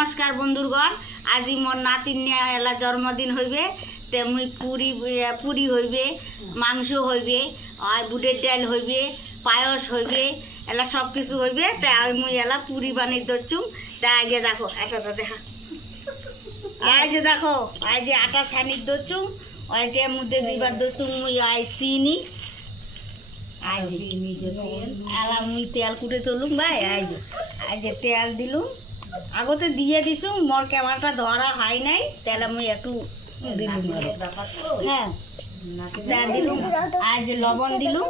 नमस्कार बंधुगण आज मोर नातिर एला जन्मदिन हईबे ते मुई पूरी हईबे मांस हईबे और बुटेर डाल हईबे पायस हईबे एला सब किछु हईबे ते मुई एला पूरी बानिये दचुम ते आज देखो एटा देखा आज देखो आज आटा छानी दचुम और जे मुदे दिबार दचुम मुई आज चीनी आज एला मुई तेल कुटे चलुम भाई आज आज तेल दिलुम আগতে দিয়ে দিছুম মোর ক্যামেরাটা ধরা হয় নাই তাহলে আমি একটু দিলুম হ্যাঁ তেল দিলুম আজ লবণ দিলুম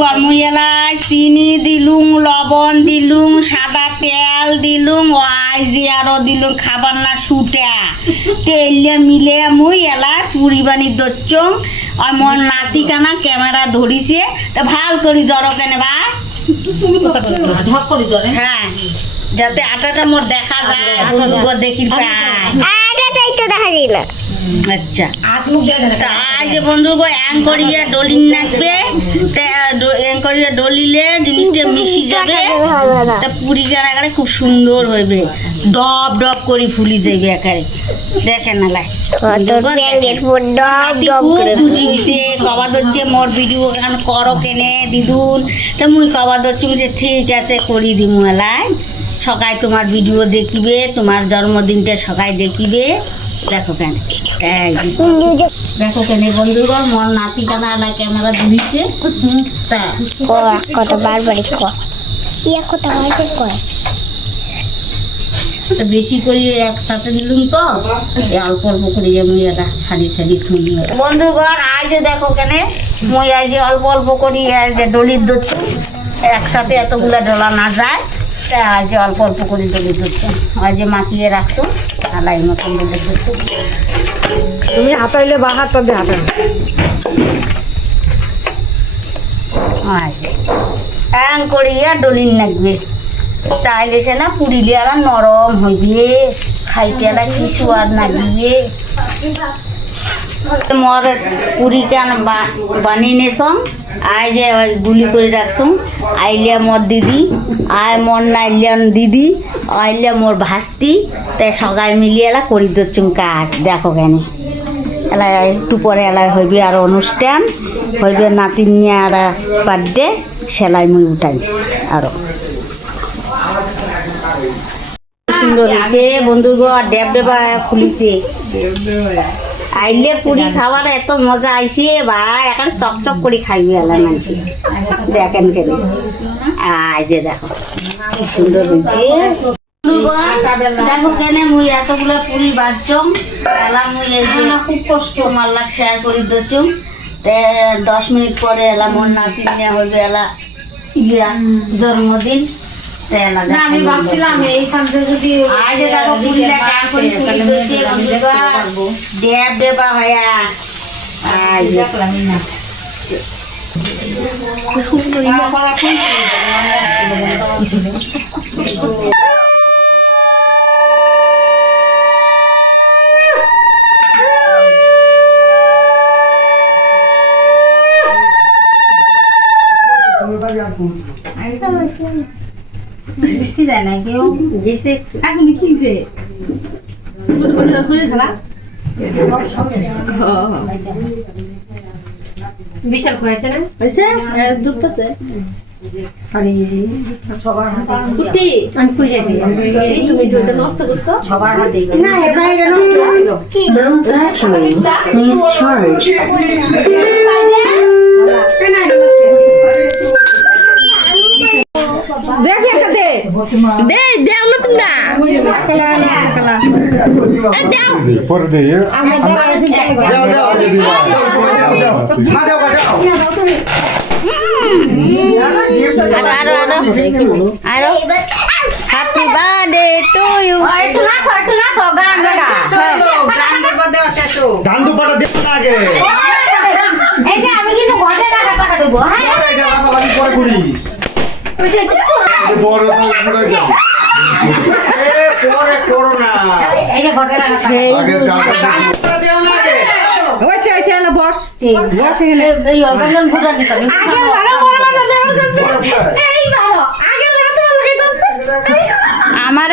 গরম এলাচ চিনি দিলুম লবণ দিলুম সাদা তেল দিলুম আজ আরো দিলুম খাবার না সুটা তেলে মিলে মুই এলা পুরি বানি দচ্চং আর মোর নাতি কানা ক্যামেরা ধরিছে তা ভাল করি ধরো কেন বা হ্যাঁ যাতে আটাটা মোর দেখা যায় বন্ধুগণ দেখি পায় আটাটাই তো দেখা যায় না আচ্ছা আজ বন্ধুগণ এং করিয়া ডলিন নাকবে তে এং করিয়া ডলিলে জিনিসটা মিশি যাবে তা পুরি গানাগারে খুব সুন্দর হইবে ডব ডব করে ফুলি যাইবে একারে দেখেন না লাই খুশি হয়েছে কবাদ হচ্ছে মোর ভিডিও গান করো কেনে দিদুন তা মুই কবাদ হচ্ছে যে ঠিক আছে করি দিমু এলাই সকাই তোমার ভিডিও দেখিবে তোমার জন্মদিনটা সকাই দেখিবে দেখো কেন দেখো কেন বন্ধুগণ মোর নাতি কানা এলাই ক্যামেরা ধরিছে তা কত বারবার কথা বারবার কয় বেশি করে একসাথে দিলুম তো অল্প অল্প করে মুই এটা ছাড়ি ছাড়ি থুই বন্ধুগণ আজ দেখো কেন মুই আজ অল্প অল্প করি যে ডলির দচ্ছু একসাথে এতগুলা ডলা না যায় তা আজ অল্প অল্প করে ডলির দচ্ছু আজ মাখিয়ে রাখছো আলাই মতন ডলির দচ্ছু তুমি হাতাইলে বা হাতটা দিয়ে হাতাই আজ এং করিয়া ডলির নাকবে তাইলে সে না পুরিলে আর নরম হইবে খাইতে আর কি সুয়াদ নাগিবে মোর পুরি কেন বানিয়ে নেছম আই যে গুলি করে রাখছুম আইলিয়া মোর দিদি আয় মোর নাইলিয়ান দিদি আইলিয়া মোর ভাস্তি তাই সবাই মিলিয়ে এলা করি দচ্ছুম কাজ দেখো কেন এলা একটু পরে এলা হইবে আর অনুষ্ঠান হইবে নাতি নিয়ে আর বার্থডে সেলাই মুই উঠাই আরো সুন্দর হয়েছে বন্ধুগণ ডেব ডেবা ফুলিছে আইলে পুরি খাবার এত মজা আইছে ভাই এখন চকচক করে খাইবে এলা মানছি দেখেন কেন আই যে দেখো কি সুন্দর হয়েছে দেখো কেন মুই এতগুলো পুরি বাজছম এলা মুই এই যে খুব কষ্ট মাল্লাক শেয়ার করে দচুম 10 মিনিট পরে এলা মোর নাতি নিয়ে হইবে এলা ইয়া জন্মদিন আমি ভাবছিলাম এই সামনে যদি আজ দেখো পুরিটা কাজ করে পুরি দিতে বন্ধুরা ডেব ডেবা হয়া আজ দেখলাম না মিষ্টি দেয় না কেউ যেসে এখন কি হয়েছে বিশাল হয়েছে না হয়েছে দুধ আছে আমি খুঁজেছি তুমি দুধটা নষ্ট করছো সবার হাতে না এবারে দেখি একটা দে দে দেও না তোমরা দাও পরে দে দাও আরো হ্যাপি বার্থডে টু ইউ একটু নাচো গান গান দুপাটা দে না আগে এই যে আমি কিন্তু ঘরে টাকা দেবো হ্যাঁ এটা আমি পরে করি বড় পরে যাও পরে করো না এই যে ঘরে টাকা আগে গান দেও না আগে ওইছে ওইছে এলা বস বস এখানে এই অর্গান ফুটা দিতে আমি এই বারো আমার